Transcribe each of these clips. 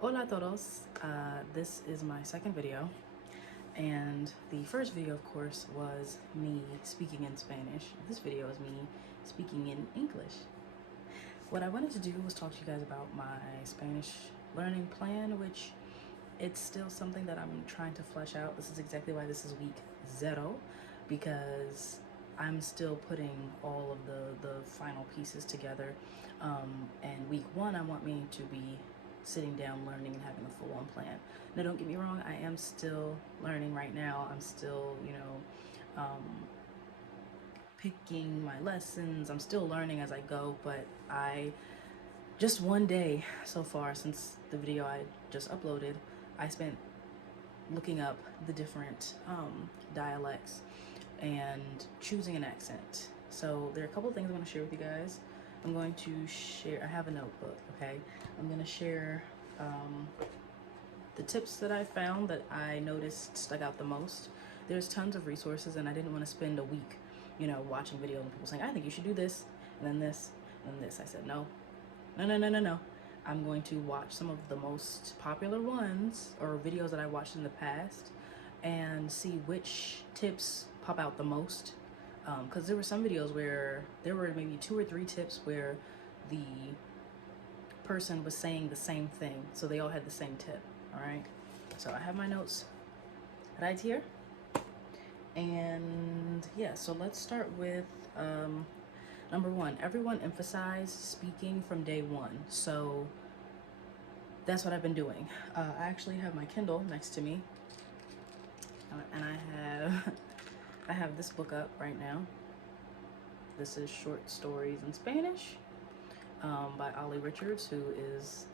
Hola a todos. This is my second video, and the first video, of course, was me speaking in Spanish. This video is me speaking in English. What I wanted to do was talk to you guys about my Spanish learning plan, which it's still something that I'm trying to flesh out. This is exactly why this is week 0, because I'm still putting all of the final pieces together. And week 1, I want me to be sitting down, learning, and having a full-on plan. Now, don't get me wrong, I am still learning right now. I'm still, picking my lessons. I'm still learning as I go, but just one day so far since the video I just uploaded, I spent looking up the different dialects and choosing an accent. So there are a couple of things I'm going to share with you guys. I'm going to share, I have a notebook, okay? I'm going to share the tips that I found that I noticed stuck out the most. There's tons of resources, and I didn't want to spend a week, watching videos and people saying, I think you should do this, and then this, and then this. I said, no. I'm going to watch some of the most popular ones or videos that I watched in the past and see which tips pop out the most. Because there were some videos where there were maybe 2 or 3 tips where the person was saying the same thing, so they all had the same tip. All right, so I have my notes right here, and yeah, so let's start with number 1. Everyone emphasized speaking from day 1, so that's what I've been doing. I actually have my Kindle next to me, and I have this book up right now. This is Short Stories in Spanish by Ollie Richards, who is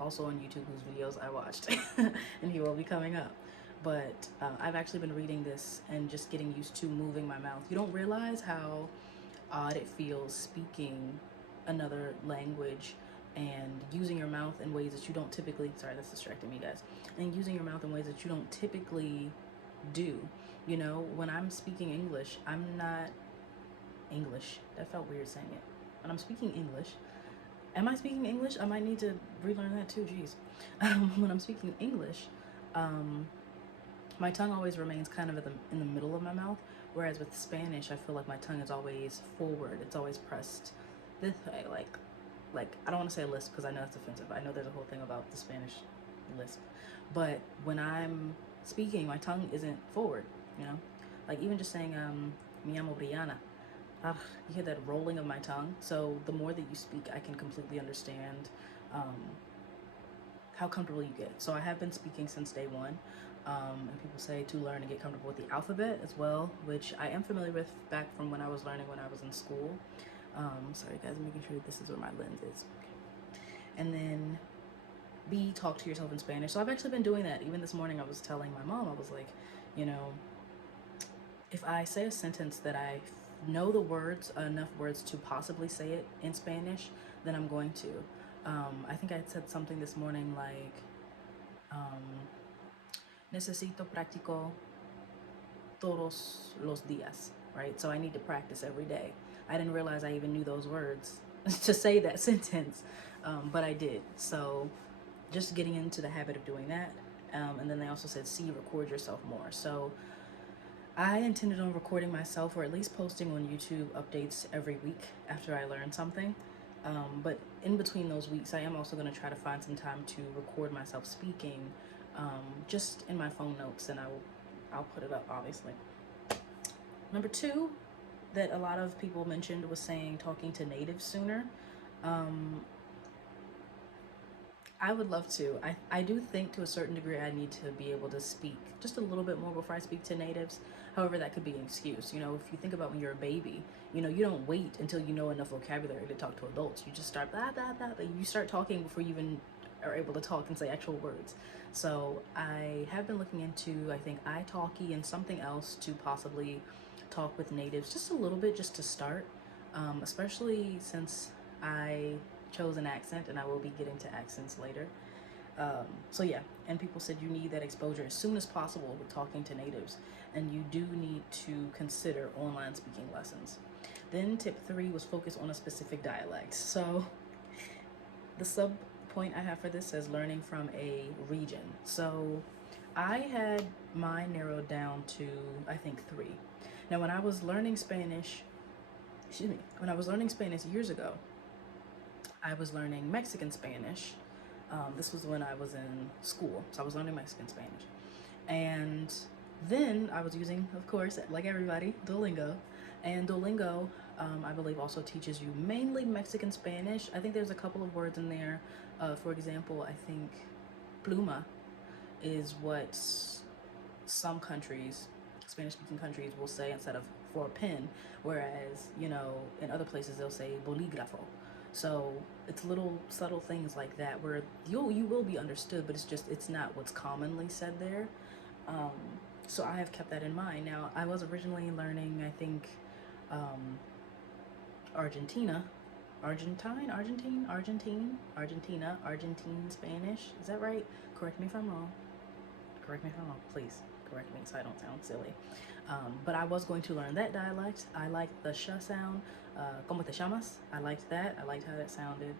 also on YouTube, whose videos I watched, and he will be coming up. But I've actually been reading this and just getting used to moving my mouth. You don't realize how odd it feels speaking another language and using your mouth in ways that you don't typically, sorry, that's distracting me, guys, and using your mouth in ways that you don't typically do. When I'm speaking English, I'm not English. That felt weird saying it. When I'm speaking English, am I speaking English? I might need to relearn that too, geez. When I'm speaking English, my tongue always remains kind of in the middle of my mouth, whereas with Spanish, I feel like my tongue is always forward. It's always pressed this way, like I don't want to say a lisp because I know that's offensive. I know there's a whole thing about the Spanish lisp, but when I'm speaking, my tongue isn't forward, like even just saying mi llamo Brianna, you hear that rolling of my tongue. So the more that you speak, I can completely understand how comfortable you get. So I have been speaking since day 1, and people say to learn and get comfortable with the alphabet as well, which I am familiar with back from when I was learning when I was in school. Sorry guys, I'm making sure this is where my lens is. And then B, talk to yourself in Spanish. So I've actually been doing that. Even this morning I was telling my mom, I was like, if I say a sentence that I know the words, enough words to possibly say it in Spanish, then I'm going to. I think I said something this morning like, necesito practico todos los días, right? So I need to practice every day. I didn't realize I even knew those words to say that sentence, but I did. So just getting into the habit of doing that. And then they also said, see, record yourself more. So I intended on recording myself, or at least posting on YouTube updates every week after I learn something. But in between those weeks, I am also going to try to find some time to record myself speaking, just in my phone notes, and I'll put it up, obviously. Number 2 that a lot of people mentioned was saying talking to natives sooner. I would love to. I do think to a certain degree I need to be able to speak just a little bit more before I speak to natives. However, that could be an excuse. If you think about when you're a baby, you don't wait until you know enough vocabulary to talk to adults. You just start blah, blah, blah, blah. You start talking before you even are able to talk and say actual words. So I have been looking into, I think, italki and something else to possibly talk with natives just a little bit, just to start, especially since I chose an accent, and I will be getting to accents later. So yeah, and people said you need that exposure as soon as possible with talking to natives, and you do need to consider online speaking lessons. Then tip 3 was focus on a specific dialect. So the sub point I have for this says learning from a region. So I had mine narrowed down to, I think, 3. Now, when I was learning Spanish, when I was learning Spanish years ago, I was learning Mexican Spanish. This was when I was in school, so I was learning Mexican Spanish. And then I was using, of course, like everybody, Duolingo. And Duolingo, I believe, also teaches you mainly Mexican Spanish. I think there's a couple of words in there. For example, I think pluma is what some countries, Spanish-speaking countries, will say instead of for a pen, whereas, you know, in other places they'll say bolígrafo. So it's little subtle things like that where you will be understood, but it's not what's commonly said there. So I have kept that in mind. Now, I was originally learning, I think, Argentina Spanish. Is that right? Correct me if I'm wrong. Please correct me so I don't sound silly. But I was going to learn that dialect. I liked the sh sound. Como te llamas? I liked that. I liked how that sounded.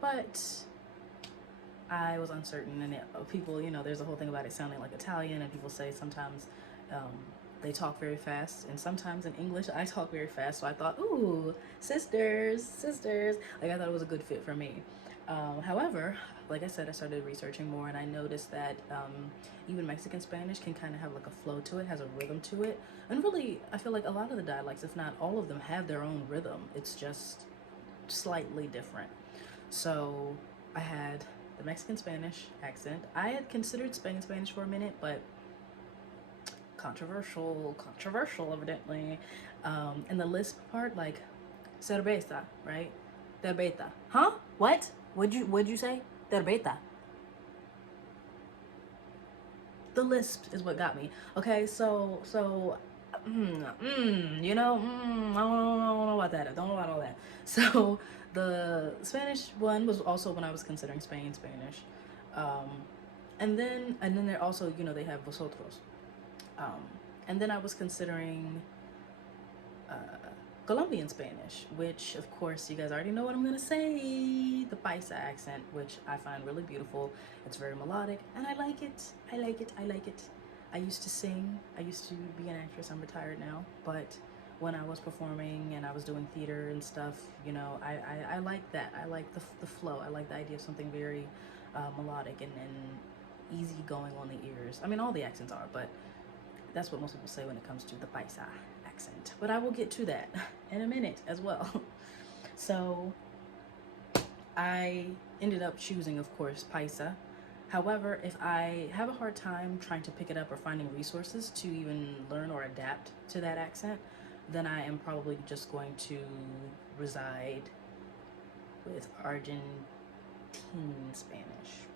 But I was uncertain, and people, you know, there's a whole thing about it sounding like Italian, and people say sometimes they talk very fast, and sometimes in English I talk very fast, so I thought, ooh, sisters. Like, I thought it was a good fit for me. However, like I said, I started researching more, and I noticed that even Mexican Spanish can kind of have like a flow to it, has a rhythm to it. And really, I feel like a lot of the dialects, if not all of them, have their own rhythm. It's just slightly different. So I had the Mexican Spanish accent. I had considered Spain Spanish for a minute, but controversial evidently. And the lisp part, like cerveza, right? Cerveza. Huh? What? What'd you say? Cerveza. The lisp is what got me. Okay, so you know, I don't know about that. I don't know about all that. So the Spanish one was also when I was considering Spanish. And then they're also, you know, they have vosotros. And then I was considering Colombian Spanish, which of course you guys already know what I'm gonna say, the Paisa accent, which I find really beautiful. It's very melodic, and I like it. I used to sing. I used to be an actress. I'm retired now, but when I was performing and I was doing theater and stuff, you know, I like that. I like the flow. I like the idea of something very melodic and easy going on the ears. I mean, all the accents are, but that's what most people say when it comes to the Paisa accent. But I will get to that in a minute as well. So I ended up choosing, of course, Paisa. However, if I have a hard time trying to pick it up or finding resources to even learn or adapt to that accent, then I am probably just going to reside with Argentine Spanish.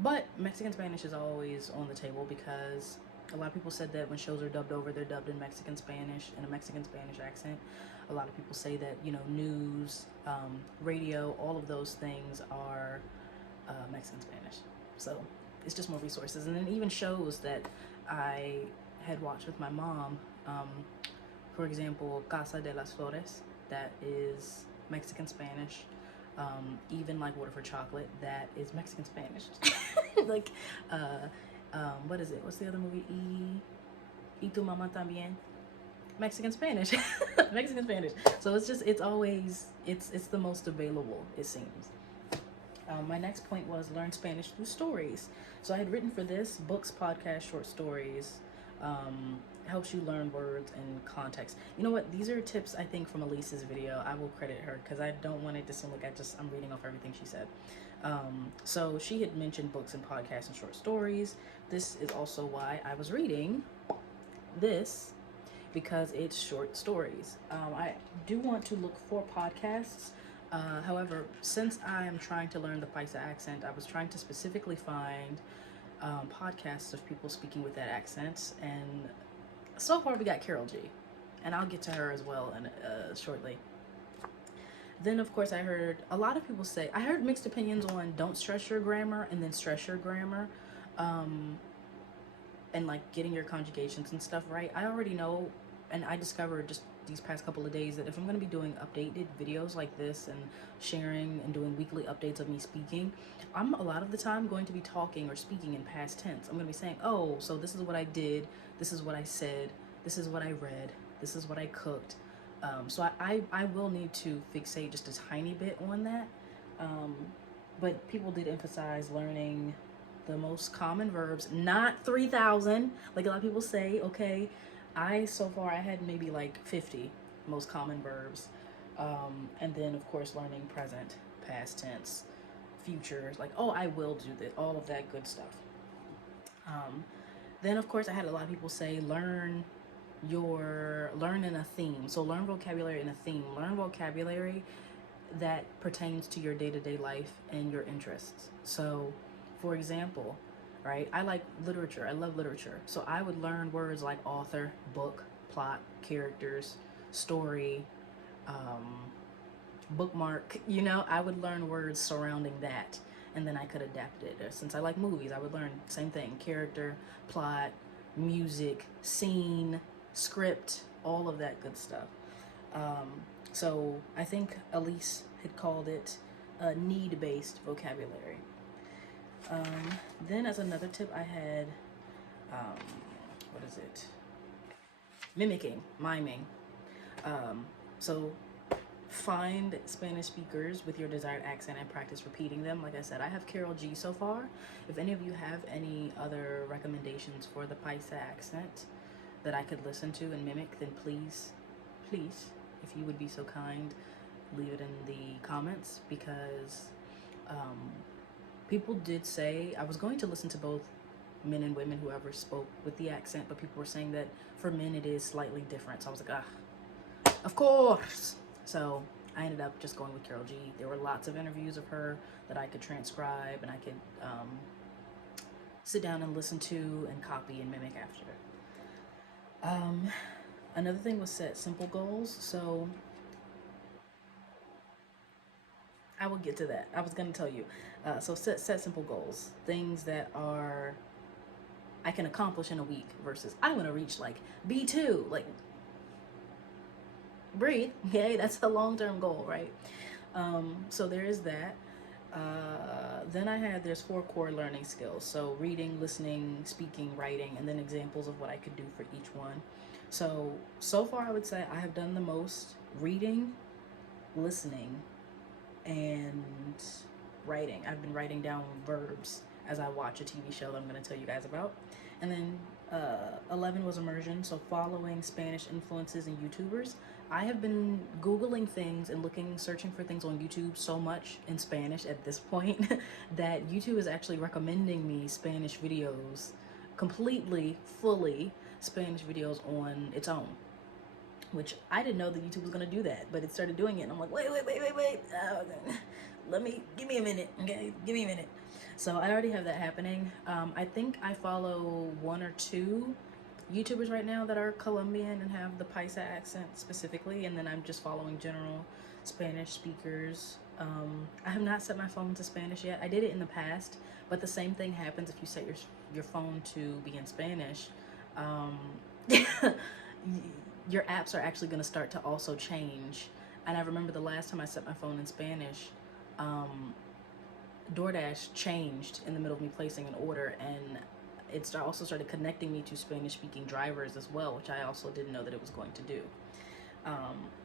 But Mexican Spanish is always on the table because a lot of people said that when shows are dubbed over, they're dubbed in Mexican Spanish, in a Mexican Spanish accent. A lot of people say that, you know, news, radio, all of those things are Mexican Spanish. So it's just more resources. And then even shows that I had watched with my mom, for example, Casa de las Flores, that is Mexican Spanish. Even like Water for Chocolate, that is Mexican Spanish. Like, what is it? What's the other movie? Y tu mamá también? Mexican Spanish. Mexican Spanish. So it's always the most available, it seems. My next point was learn Spanish through stories. So I had written for this books, podcasts, short stories. Helps you learn words and context. You know what? These are tips, I think, from Elysse's video. I will credit her because I don't want it to seem like I'm reading off everything she said. So she had mentioned books and podcasts and short stories. This is also why I was reading this, because it's short stories. I do want to look for podcasts. However, since I am trying to learn the Paisa accent, I was trying to specifically find podcasts of people speaking with that accent, and so far we got Carol G, and I'll get to her as well shortly. Then, of course, I heard a lot of people say, I heard mixed opinions on don't stress your grammar and then stress your grammar, and like getting your conjugations and stuff right. I already know, and I discovered just these past couple of days that if I'm going to be doing updated videos like this and sharing and doing weekly updates of me speaking, I'm a lot of the time going to be talking or speaking in past tense. I'm going to be saying, oh, so this is what I did, this is what I said, this is what I read, this is what I cooked. So I will need to fixate just a tiny bit on that. But people did emphasize learning the most common verbs, not 3,000, like a lot of people say, okay? So far, I had maybe like 50 most common verbs. And then, of course, learning present, past tense, future, like, oh, I will do this, all of that good stuff. Then, of course, I had a lot of people say, learn in a theme. So learn vocabulary in a theme. Learn vocabulary that pertains to your day-to-day life and your interests. So, for example, right, I like literature. I love literature. So I would learn words like author, book, plot, characters, story, bookmark. You know, I would learn words surrounding that, and then I could adapt it. Since I like movies, I would learn same thing: character, plot, music, scene, script, all of that good stuff. So I think Elysse had called it need-based vocabulary. Then as another tip I had, what is it? Miming. So find Spanish speakers with your desired accent and practice repeating them. Like I said, I have Carol G so far. If any of you have any other recommendations for the Paisa accent that I could listen to and mimic, then please, if you would be so kind, leave it in the comments, because people did say, I was going to listen to both men and women, whoever spoke with the accent, but people were saying that for men it is slightly different. So I was like, of course. So I ended up just going with Carol G. There were lots of interviews of her that I could transcribe and I could sit down and listen to and copy and mimic after. Another thing was set simple goals. So I will get to that. I was going to tell you. So set simple goals, things that I can accomplish in a week versus I want to reach like B2, like breathe. Okay, that's a long-term goal, right? So there is that. Then there's 4 core learning skills. So reading, listening, speaking, writing, and then examples of what I could do for each one. So far I would say I have done the most reading, listening, and writing. I've been writing down verbs as I watch a TV show that I'm going to tell you guys about. And then 11 was immersion, so following Spanish influences and YouTubers. I have been Googling things and searching for things on YouTube so much in Spanish at this point that YouTube is actually recommending me Spanish videos, completely, fully Spanish videos on its own, which I didn't know that YouTube was going to do that, but it started doing it, and I'm like, wait, give me a minute, okay, give me a minute. So I already have that happening. I think I follow 1 or 2 YouTubers right now that are Colombian and have the Paisa accent specifically, and then I'm just following general Spanish speakers. I have not set my phone to Spanish yet. I did it in the past, but the same thing happens if you set your phone to be in Spanish. Your apps are actually going to start to also change. And I remember the last time I set my phone in Spanish, DoorDash changed in the middle of me placing an order, and it also started connecting me to Spanish-speaking drivers as well, which I also didn't know that it was going to do.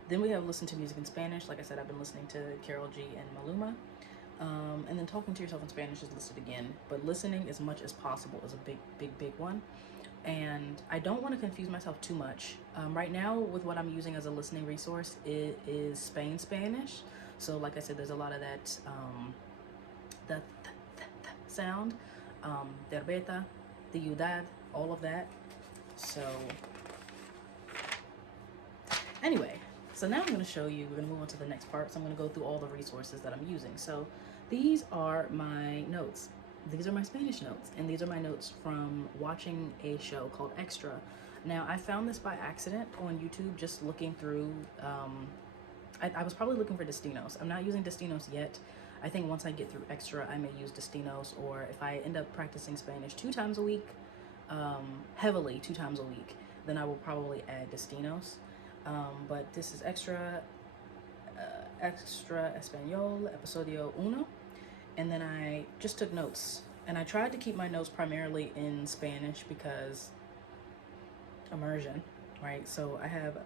Then we have listen to music in Spanish. Like I said, I've been listening to Carol G and Maluma. And then talking to yourself in Spanish is listed again. But listening as much as possible is a big one. And I don't want to confuse myself too much. Right now, with what I'm using as a listening resource, it is Spain Spanish. So like I said, there's a lot of that the sound, derbeta, the ciudad, all of that. So anyway, so now I'm going to show you, we're going to move on to the next part. So I'm going to go through all the resources that I'm using. So these are my notes. These are my Spanish notes, and these are my notes from watching a show called Extra. Now, I found this by accident on YouTube, just looking through, I was probably looking for Destinos. I'm not using Destinos yet. I think once I get through Extra, I may use Destinos, or if I end up practicing Spanish 2 times a week, heavily 2 times a week, then I will probably add Destinos. But this is Extra Español, Episodio Uno. And then I just took notes. And I tried to keep my notes primarily in Spanish because immersion, right? So I have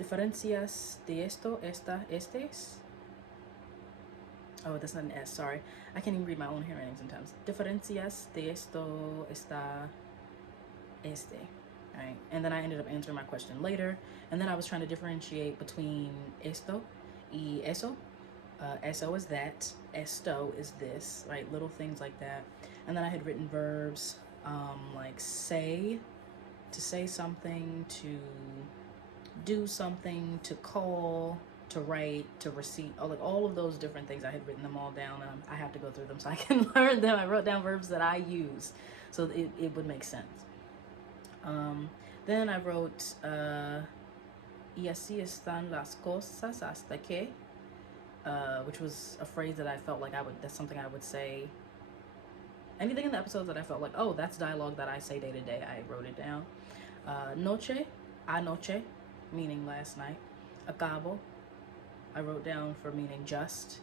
diferencias de esto, esta, estes. Oh, that's not an S, sorry. I can't even read my own handwriting sometimes. Diferencias de esto, esta, este. Right? And then I ended up answering my question later. And then I was trying to differentiate between esto y eso. Eso is that, esto is this, right? Little things like that. And then I had written verbs like say, to say something, to do something, to call, to write, to receive, like all of those different things. I had written them all down, and I have to go through them so I can learn them. I wrote down verbs that I use so it would make sense. Then I wrote y así están las cosas hasta que, which was a phrase that I felt like that's something I would say. Anything in the episodes that I felt like, oh, that's dialogue that I say day to day, I wrote it down. Noche, anoche, meaning last night. Acabo, I wrote down for meaning just.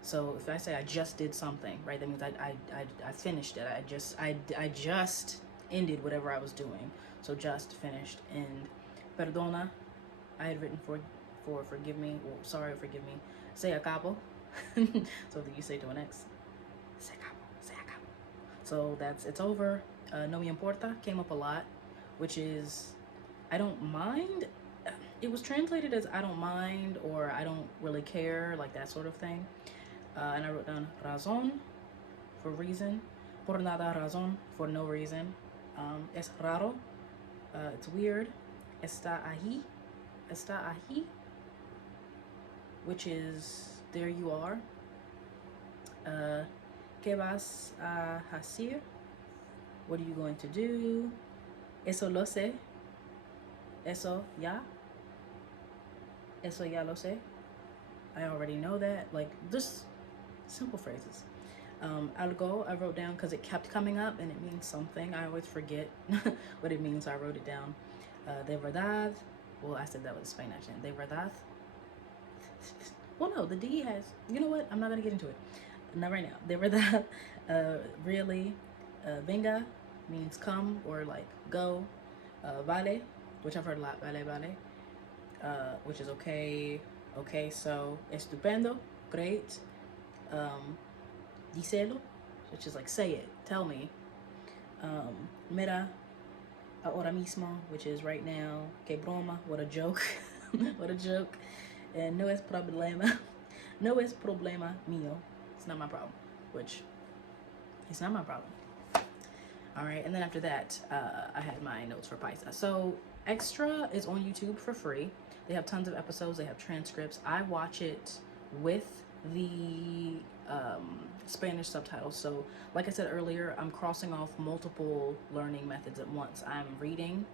So if I say I just did something, right, that means I finished it. I just ended whatever I was doing. So just, finished. And perdona, I had written for forgive me, or sorry, forgive me. Se acabo. So that you say to an ex, se acabo, se acabo. So it's over. No me importa came up a lot, which is I don't mind. It was translated as I don't mind or I don't really care, like that sort of thing. And I wrote down razón for reason, por nada razón for no reason. Es raro, it's weird. Está ahí, which is there you are. ¿Qué vas a hacer? What are you going to do? Eso lo sé. Eso ya lo sé. I already know that. Like, just simple phrases. Algo I wrote down because it kept coming up and it means something. I always forget what it means, so I wrote it down. De verdad. Well, I said that with a Spain accent. De verdad. Well, no, the D has, you know what? I'm not going to get into it. Not right now. De verdad. Really. Venga means come or like go. Vale, which I've heard a lot. Vale, vale. Which is okay. Okay, so estupendo. Great. Díselo, which is like say it, tell me. Mira, ahora mismo, which is right now. Que broma, what a joke. What a joke. And no es problema. No es problema mío. It's not my problem, which it's not my problem. All right, and then after that, I had my notes for Paisa. So Extra is on YouTube for free. They have tons of episodes. They have transcripts. I watch it with the Spanish subtitles. So like I said earlier, I'm crossing off multiple learning methods at once. I'm reading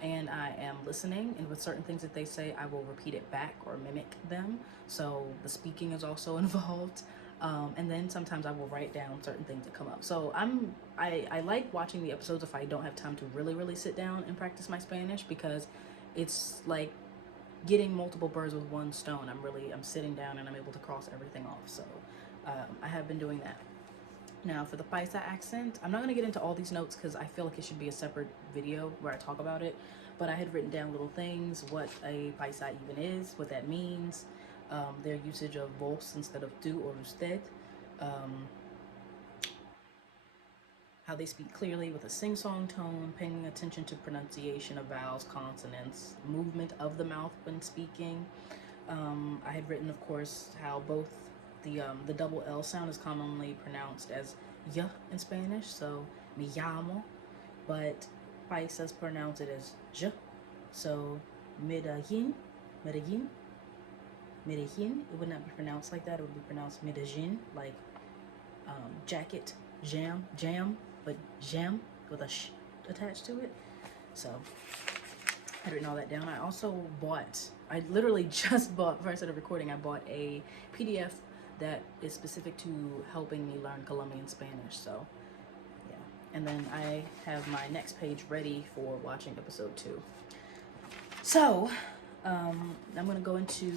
and I am listening, and with certain things that they say, I will repeat it back or mimic them. So the speaking is also involved. And then sometimes I will write down certain things that come up. So I like watching the episodes if I don't have time to really sit down and practice my Spanish, because it's like getting multiple birds with one stone. I'm sitting down and I'm able to cross everything off. So I have been doing that. Now for the Paisa accent, I'm not going to get into all these notes because I feel like it should be a separate video where I talk about it. But I had written down little things, what a Paisa even is, what that means, their usage of vos instead of tú or usted, how they speak clearly with a sing-song tone, paying attention to pronunciation of vowels, consonants, movement of the mouth when speaking. I had written, of course, how both the double L sound is commonly pronounced as y in Spanish, so me llamo, but Paisas pronounce it as j. So Medellin, it would not be pronounced like that. It would be pronounced Medellin, like jacket, jam, but jam with a sh attached to it. So I had written all that down. I literally just bought, before I started recording, I bought a PDF that is specific to helping me learn Colombian Spanish. So yeah, and then I have my next page ready for watching episode 2. So, I'm going to go into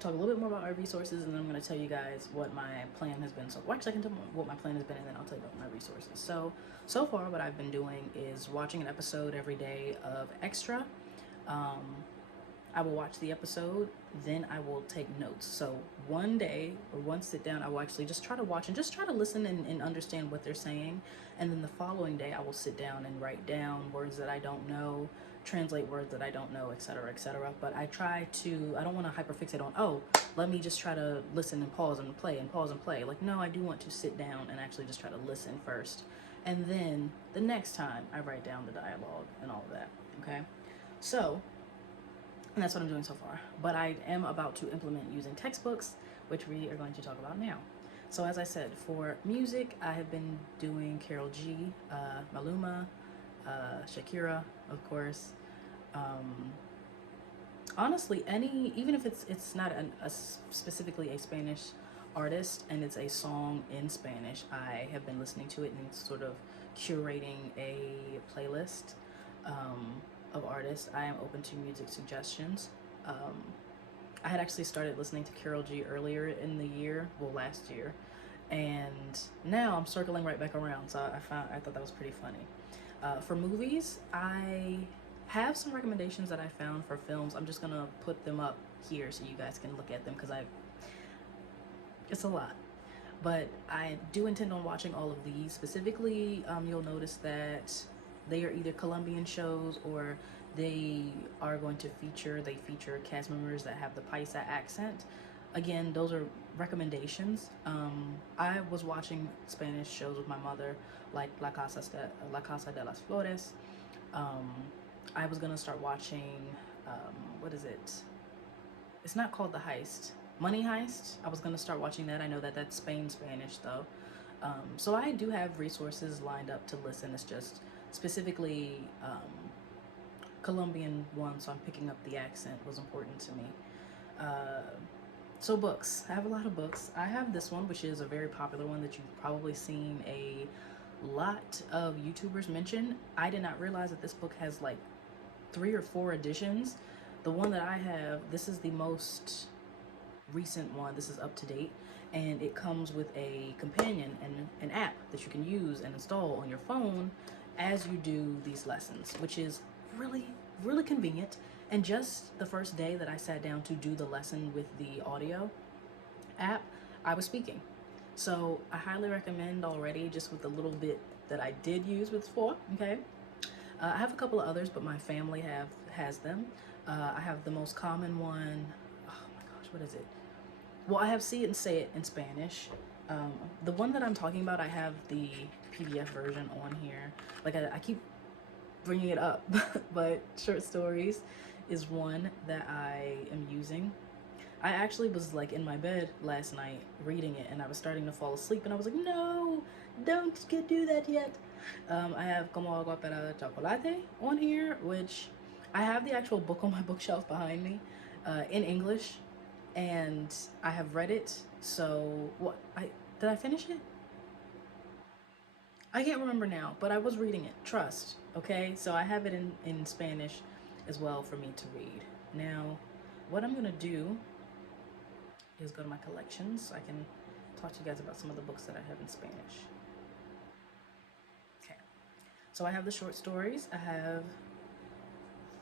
talk a little bit more about our resources, and then I'm going to tell you guys what my plan has been. So, well, actually, I can tell you what my plan has been, and then I'll tell you about my resources. So far, what I've been doing is watching an episode every day of Extra. I will watch the episode, then I will take notes. So one day or one sit down, I will actually just try to watch and just try to listen and understand what they're saying. And then the following day, I will sit down and write down words that I don't know, translate words that I don't know, etc., etc. But I don't want to hyperfixate on, oh, let me just try to listen and pause and play and pause and play. Like, no, I do want to sit down and actually just try to listen first. And then the next time I write down the dialogue and all of that, okay? So, and that's what I'm doing so far. But I am about to implement using textbooks, which we are going to talk about now. So as I said, for music, I have been doing Karol G, Maluma, Shakira, of course. Honestly, even if it's not specifically a Spanish artist and it's a song in Spanish, I have been listening to it and sort of curating a playlist of artists. I am open to music suggestions. I had actually started listening to Karol G earlier in the year, well, last year, and now I'm circling right back around. So I thought that was pretty funny. For movies, I have some recommendations that I found for films. I'm just gonna put them up here so you guys can look at them because it's a lot. But I do intend on watching all of these. Specifically, you'll notice that they are either Colombian shows or they feature cast members that have the Paisa accent. Again, those are recommendations. I was watching Spanish shows with my mother, like La Casa de las Flores. I was gonna start watching, what is it? It's not called The Heist. Money Heist. I was gonna start watching that. I know that that's Spanish though. So I do have resources lined up to listen. It's just specifically Colombian one, so I'm picking up the accent was important to me. So books. I have a lot of books. I have this one, which is a very popular one that you've probably seen a lot of YouTubers mention. I did not realize that this book has like 3 or 4 editions. The one that I have, this is the most recent one. This is up to date, and it comes with a companion and an app that you can use and install on your phone as you do these lessons, which is really convenient. And just the first day that I sat down to do the lesson with the audio app, I was speaking. So I highly recommend already, just with the little bit that I did use with 4, okay? I have a couple of others, but my family has them. I have the most common one. Oh my gosh, what is it? Well, I have See It and Say It in Spanish. The one that I'm talking about, I have the PDF version on here. Like I keep bringing it up, but Short Stories is one that I am using. I actually was like in my bed last night reading it, and I was starting to fall asleep, and I was like, no, don't do that yet. I have Como Agua para Chocolate on here, which I have the actual book on my bookshelf behind me in English, and I have read it. So did I finish it? I can't remember now, but I was reading it. Trust, okay? So I have it in Spanish as well for me to read. Now, what I'm gonna do is go to my collections so I can talk to you guys about some of the books that I have in Spanish. Okay, so I have the short stories. I have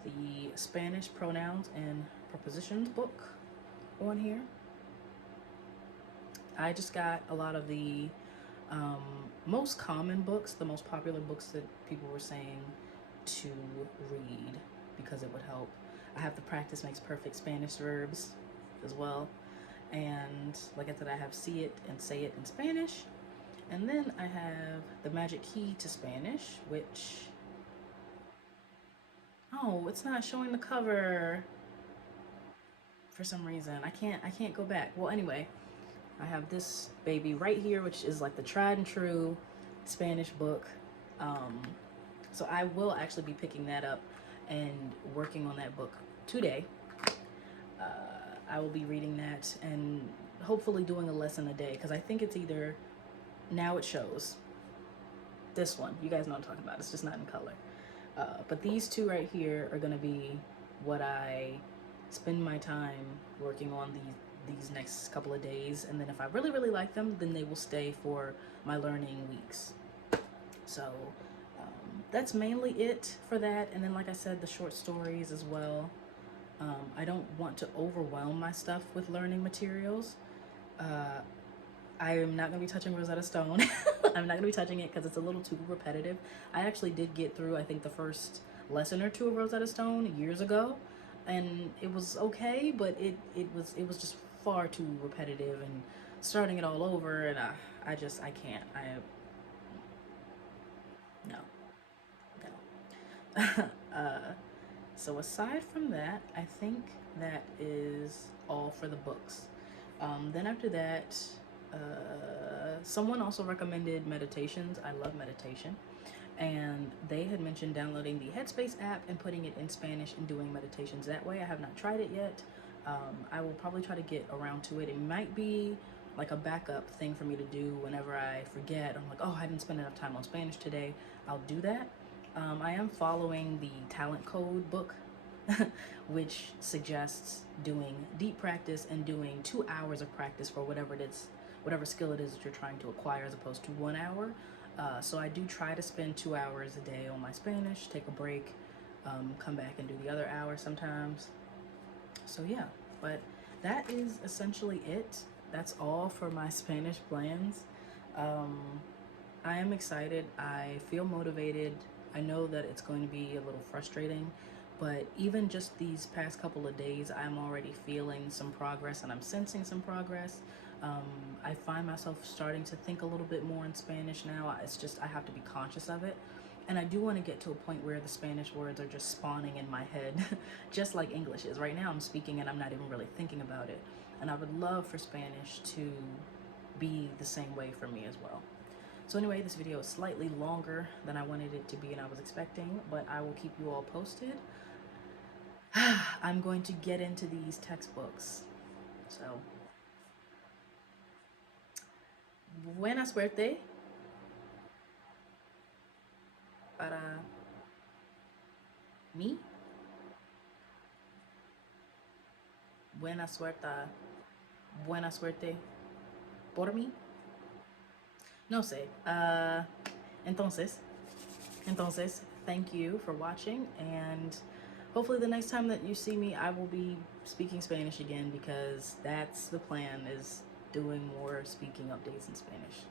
the Spanish pronouns and prepositions book on here. I just got a lot of the most common books, the most popular books that people were saying to read because it would help. I have the Practice Makes Perfect Spanish Verbs as well. And like I said, I have See It and Say It in Spanish. And then I have The Magic Key to Spanish, which, oh, it's not showing the cover for some reason. I can't go back. Well, anyway, I have this baby right here, which is like the tried and true Spanish book. So I will actually be picking that up and working on that book today. I will be reading that and hopefully doing a lesson a day, because I think it's either, now it shows this one. You guys know what I'm talking about. It's just not in color. But these 2 right here are going to be what I spend my time working on these next couple of days, and then if I really really like them, then they will stay for my learning weeks. So that's mainly it for that. And then, like I said, the short stories as well. I don't want to overwhelm my stuff with learning materials. I am not going to be touching Rosetta Stone. I'm not going to be touching it because it's a little too repetitive. I actually did get through, I think, the first lesson or two of Rosetta Stone years ago, and it was okay, but it was just far too repetitive and starting it all over, and I can't. No, no. So aside from that, I think that is all for the books. Then after that, someone also recommended Meditations. I love meditation. And they had mentioned downloading the Headspace app and putting it in Spanish and doing meditations that way. I have not tried it yet. I will probably try to get around to it. It might be like a backup thing for me to do whenever I forget. I'm like, oh, I didn't spend enough time on Spanish today. I'll do that. I am following the talent code book, which suggests doing deep practice and doing 2 hours of practice for whatever it is, whatever skill it is that you're trying to acquire, as opposed to 1 hour. So I do try to spend 2 hours a day on my Spanish, take a break, come back and do the other hour sometimes. So yeah, but that is essentially it. That's all for my Spanish plans. I am excited. I feel motivated. I know that it's going to be a little frustrating, but even just these past couple of days, I'm already feeling some progress and I'm sensing some progress. I find myself starting to think a little bit more in Spanish now. It's just I have to be conscious of it. And I do want to get to a point where the Spanish words are just spawning in my head, just like English is. Right now I'm speaking and I'm not even really thinking about it. And I would love for Spanish to be the same way for me as well. So anyway, this video is slightly longer than I wanted it to be and I was expecting, but I will keep you all posted. I'm going to get into these textbooks. So, buena suerte para mí. Buena suerte. Buena suerte por mí. No sé. Entonces, thank you for watching, and hopefully the next time that you see me, I will be speaking Spanish again, because that's the plan, is doing more speaking updates in Spanish.